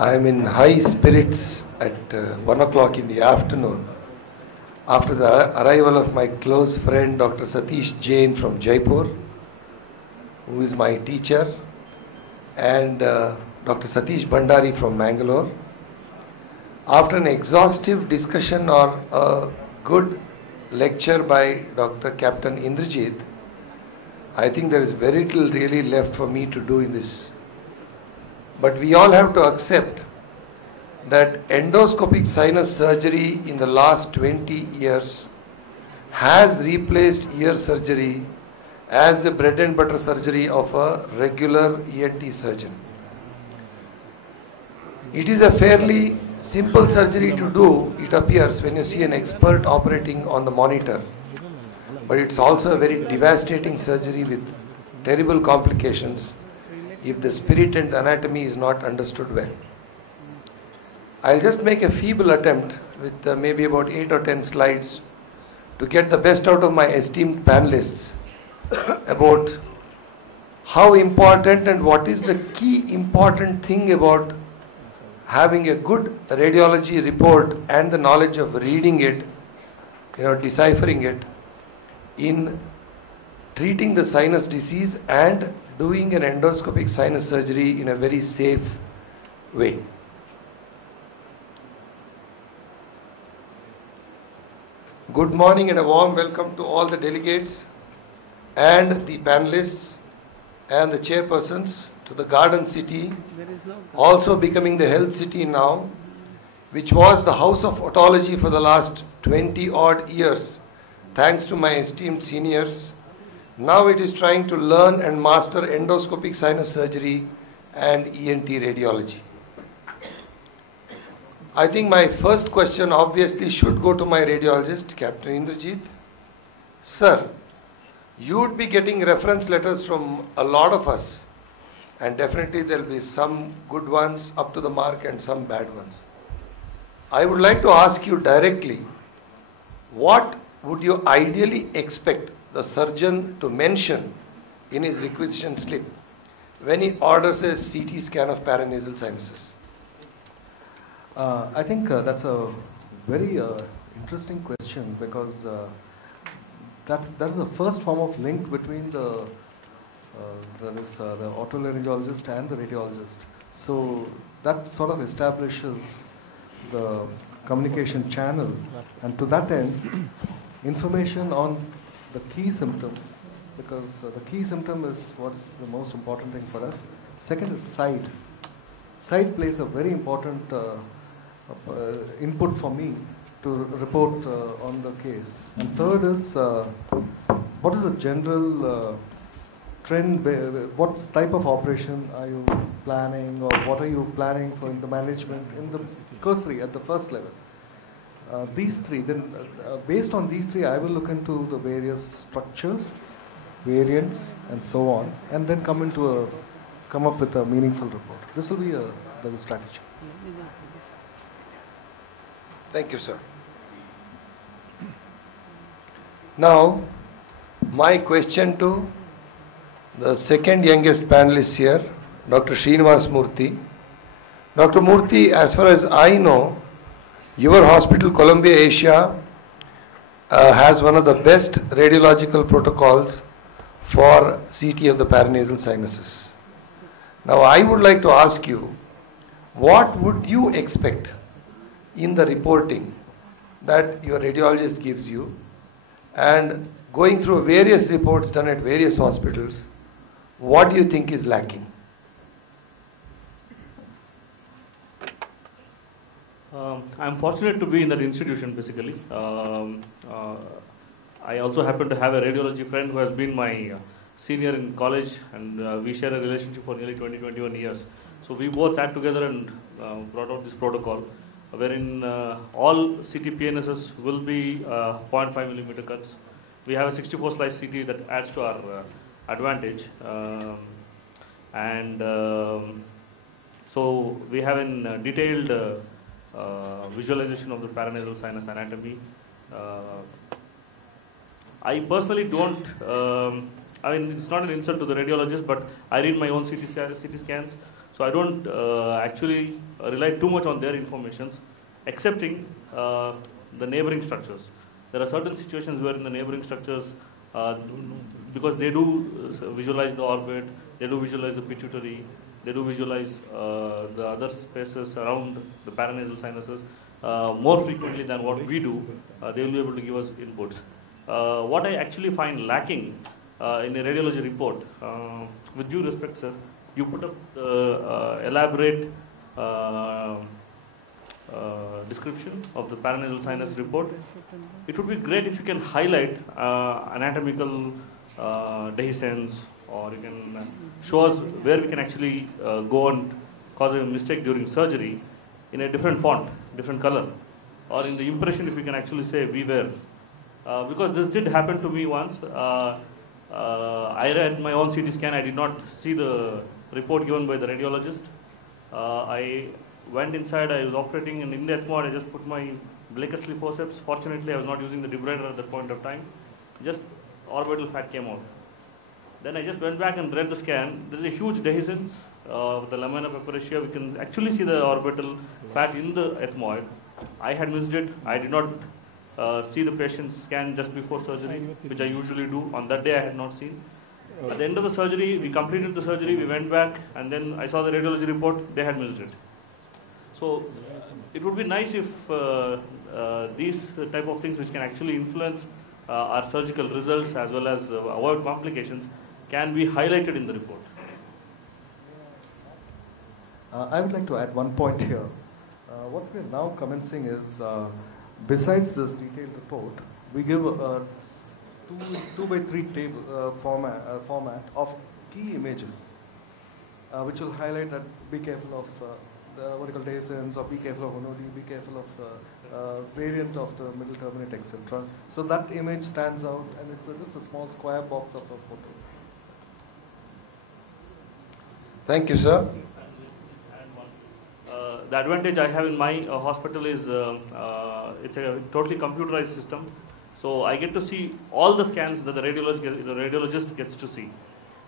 I am in high spirits at 1 o'clock in the afternoon after the arrival of my close friend Dr. Satish Jain from Jaipur, who is my teacher, and Dr. Satish Bhandari from Bangalore. After an exhaustive discussion or a good lecture by Dr. Captain Indrajit, I think there is very little really left for me to do in this. But we all have to accept that endoscopic sinus surgery in the last 20 years has replaced ear surgery as the bread and butter surgery of a regular ENT surgeon. It is a fairly simple surgery to do, it appears, when you see an expert operating on the monitor. But it's also a very devastating surgery with terrible complications if the spirit and anatomy is not understood well. I'll just make a feeble attempt with maybe about 8 or 10 slides to get the best out of my esteemed panelists about how important and what is the key important thing about having a good radiology report and the knowledge of reading it, deciphering it, in treating the sinus disease and doing an endoscopic sinus surgery in a very safe way. Good morning and a warm welcome to all the delegates and the panelists and the chairpersons to the Garden City, also becoming the Health City now, which was the house of otology for the last 20 odd years, thanks to my esteemed seniors. Now it is trying to learn and master endoscopic sinus surgery and ENT radiology. I think my first question obviously should go to my radiologist, Captain Indrajit. Sir, you would be getting reference letters from a lot of us, and definitely there will be some good ones up to the mark and some bad ones. I would like to ask you directly, what would you ideally expect the surgeon to mention in his requisition slip when he orders a CT scan of paranasal sinuses? I think that's a very interesting question, because that is the first form of link between the otolaryngologist and the radiologist. So that sort of establishes the communication channel, and to that end, information on the key symptom, because the key symptom is what's the most important thing for us. Second is site. Site plays a very important input for me to report on the case. And third is what is the general trend, what type of operation are you planning, or what are you planning for in the management in the cursory at the first level. These three, then based on these three, I will look into the various structures, variants, and so on, and then come up with a meaningful report. This will be the strategy. Thank you, sir. Now, my question to the second youngest panelist here, Dr. Srinivas Murthy. Dr. Murthy, as far as I know, your hospital, Columbia Asia, has one of the best radiological protocols for CT of the paranasal sinuses. Now, I would like to ask you, what would you expect in the reporting that your radiologist gives you, and going through various reports done at various hospitals, what do you think is lacking? I'm fortunate to be in that institution, basically. I also happen to have a radiology friend who has been my senior in college, and we share a relationship for nearly 21 years. So we both sat together and brought out this protocol, wherein all CT PNSs will be 0.5 millimeter cuts. We have a 64 slice CT that adds to our advantage. So we have a detailed visualization of the paranasal sinus anatomy. I personally don't, I mean, it's not an insult to the radiologist, but I read my own CT scans. So I don't actually rely too much on their informations, excepting the neighboring structures. There are certain situations where in the neighboring structures, because they do visualize the orbit, they do visualize the pituitary, they do visualize the other spaces around the paranasal sinuses more frequently than what we do, they will be able to give us inputs. What I actually find lacking in a radiology report, with due respect, sir, you put up the elaborate description of the paranasal sinus report. It would be great if you can highlight anatomical dehiscence, or you can show us where we can actually go and cause a mistake during surgery in a different font, different color, or in the impression if you can actually say we were. Because this did happen to me once. I read my own CT scan, I did not see the report given by the radiologist. I went inside, I was operating, and in the ECMO, I just put my Blakeslee forceps. Fortunately, I was not using the debrider at that point of time. Just orbital fat came out. Then I just went back and read the scan. There is a huge dehiscence of the lamina papyracea. We can actually see the orbital fat in the ethmoid. I had missed it. I did not see the patient's scan just before surgery, which I usually do. On that day, I had not seen. At the end of the surgery, we completed the surgery, we went back, and then I saw the radiology report, they had missed it. So it would be nice if these type of things which can actually influence our surgical results as well as avoid complications can be highlighted in the report. I would like to add one point here. What we are now commencing is, besides this detailed report, we give a 2x3 table format of key images, which will highlight that be careful of the vertical dehiscence, or be careful of onodi, be careful of variant of the middle turbinate, etc. So that image stands out, and it's just a small square box of a photo. Thank you, sir. The advantage I have in my hospital is it's a totally computerized system. So I get to see all the scans that the radiologist gets to see.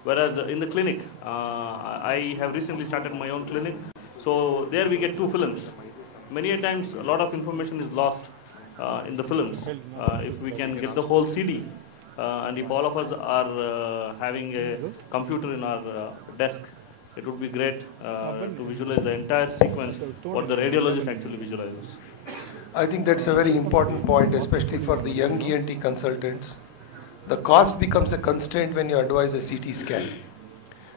Whereas in the clinic, I have recently started my own clinic. So there we get 2 films. Many a times a lot of information is lost in the films. If we can get the whole CD, and if all of us are having a computer in our desk, it would be great to visualize the entire sequence, what the radiologist actually visualizes. I think that's a very important point, especially for the young ENT consultants. The cost becomes a constraint when you advise a CT scan.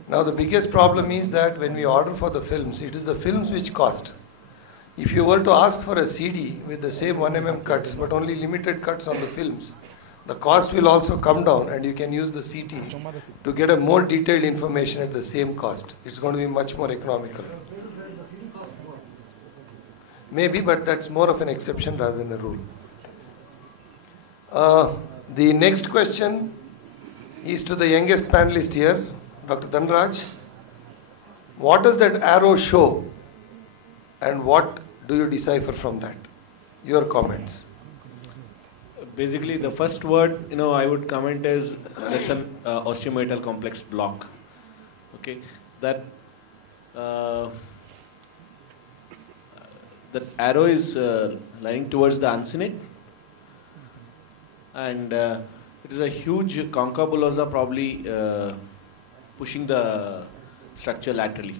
Now the biggest problem is that when we order for the films, it is the films which cost. If you were to ask for a CD with the same 1 mm cuts, but only limited cuts on the films, the cost will also come down, and you can use the CT to get a more detailed information at the same cost. It's going to be much more economical. Maybe, but that's more of an exception rather than a rule. The next question is to the youngest panelist here, Dr. Dhanraj. What does that arrow show, and what do you decipher from that? Your comments. Basically, the first word, I would comment is that's an osteometal complex block. Okay, that arrow is lying towards the uncinate, and it is a huge concha bullosa, probably pushing the structure laterally.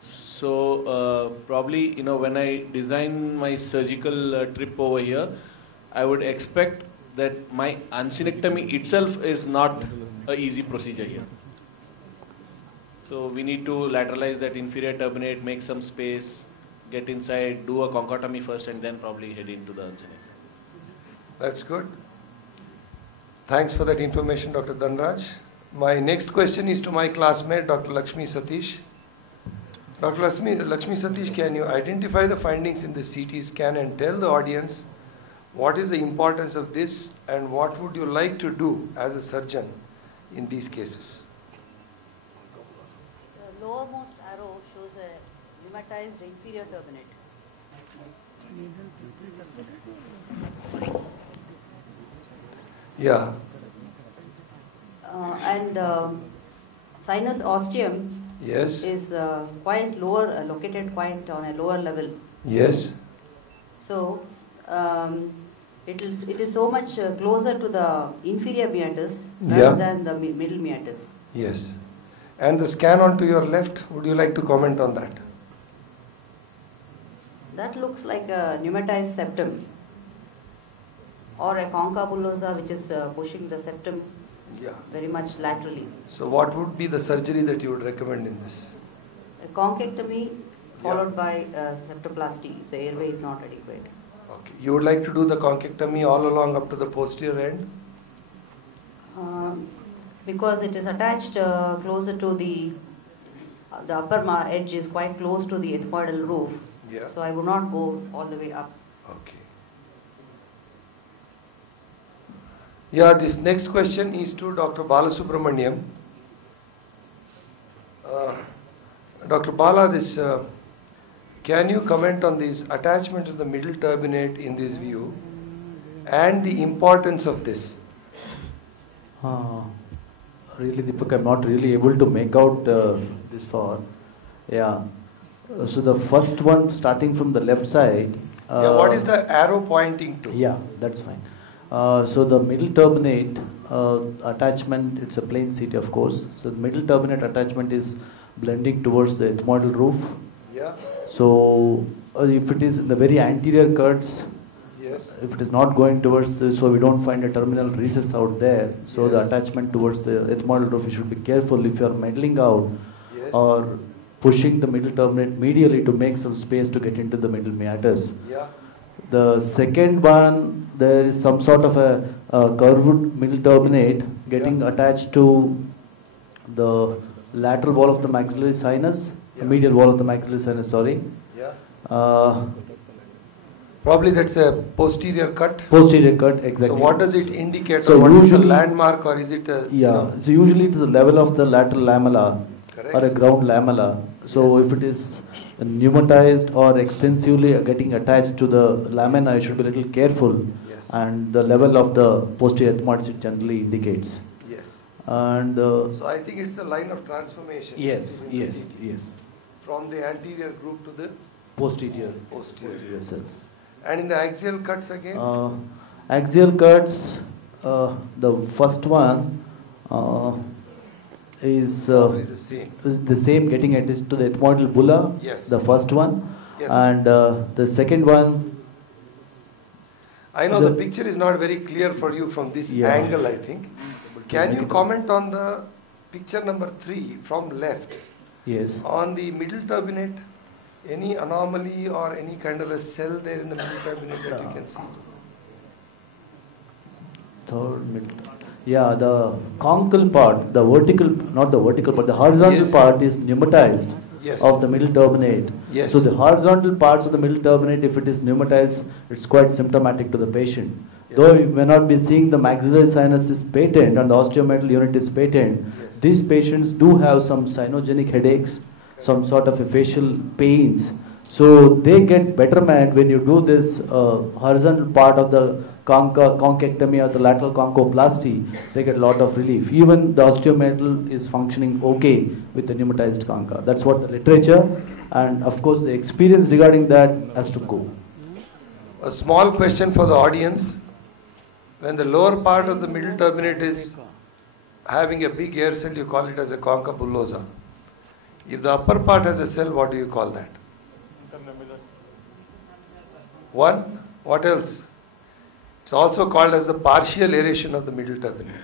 So probably, when I design my surgical trip over here, I would expect that my uncinectomy itself is not an easy procedure here. So we need to lateralize that inferior turbinate, make some space, get inside, do a conchotomy first, and then probably head into the uncinectomy. That's good. Thanks for that information, Dr. Dhanraj. My next question is to my classmate, Dr. Lakshmi Satish. Dr. Lakshmi Satish, can you identify the findings in the CT scan and tell the audience what is the importance of this, and what would you like to do as a surgeon in these cases? The lowermost arrow shows a rheumatized inferior turbinate. Yeah. And sinus ostium Yes. is quite lower, located quite on a lower level. Yes. So it is so much closer to the inferior meatus rather Yeah. than the middle meatus. Yes. And the scan onto your left, would you like to comment on that? That looks like a pneumatized septum or a concha bullosa which is pushing the septum Yeah. very much laterally. So what would be the surgery that you would recommend in this? A conchectomy followed by septoplasty if the airway is not adequate. Okay. You would like to do the conchectomy all along up to the posterior end? Because it is attached closer to the upper edge is quite close to the ethmoidal roof. Yeah. So I would not go all the way up. Okay. Yeah, this next question is to Dr. Balasubramaniam. Dr. Bala, can you comment on this attachment of the middle turbinate in this view and the importance of this? Really, Deepak, I'm not really able to make out this far. Yeah. So the first one, starting from the left side. What is the arrow pointing to? Yeah, that's fine. So the middle turbinate attachment, it's a plain CT, of course. So the middle turbinate attachment is blending towards the ethmoidal roof. Yeah. So if it is in the very anterior cuts, Yes. if it is not going towards, so we don't find a terminal recess out there. So the Yes. attachment towards the ethmoidal roof, you should be careful if you are meddling out Yes. or pushing the middle turbinate medially to make some space to get into the middle meatus. Yeah. The second one, there is some sort of a curved middle turbinate getting attached to the lateral wall of the maxillary sinus, Yeah. medial wall of the maxillary sinus, sorry. Yeah. Probably that's a posterior cut. Posterior cut, exactly. So what does it indicate? So Or what is the usually- landmark, or is it a, Yeah, so usually it is the level of the lateral lamella Correct. or a ground lamella. So Yes. if it is pneumatized or extensively getting attached to the lamina, you should be a little careful. Yes. And the level of the posterior ethmoids it generally indicates. Yes. And So I think it's a line of transformation. yes, between the yes, CT. yes. From the anterior group to the Posterior. posterior. cells. And in the axial cuts again? Axial cuts, the first one is Probably the same. the same, getting attached to the ethmoidal bulla, Yes. the first one. Yes. And the second one, I know the picture is not very clear for you from this Yeah. angle, I think. Can you comment on the picture number 3 from left? yes, On the middle turbinate, any anomaly or any kind of a cell there in the middle turbinate that you can see? third middle. Yeah, the conchal part, the vertical, not the vertical part, the horizontal Yes. part is pneumatized Yes. of the middle turbinate. Yes. So the horizontal parts of the middle turbinate, if it is pneumatized, it's quite symptomatic to the patient. Yes. Though you may not be seeing the maxillary sinus is patent and the osteometal unit is patent, Yes. these patients do have some sinogenic headaches, some sort of a facial pains. So they get betterment when you do this horizontal part of the conchectomy or the lateral conchoplasty. They get a lot of relief. Even the osteometal is functioning okay with the pneumatized concha. That's what the literature and of course the experience regarding that has to go. A small question for the audience. When the lower part of the middle turbinate is having a big air cell, you call it as a concha bullosa. If the upper part has a cell, what do you call that? One. What else? It's also called as the partial aeration of the middle turbinate.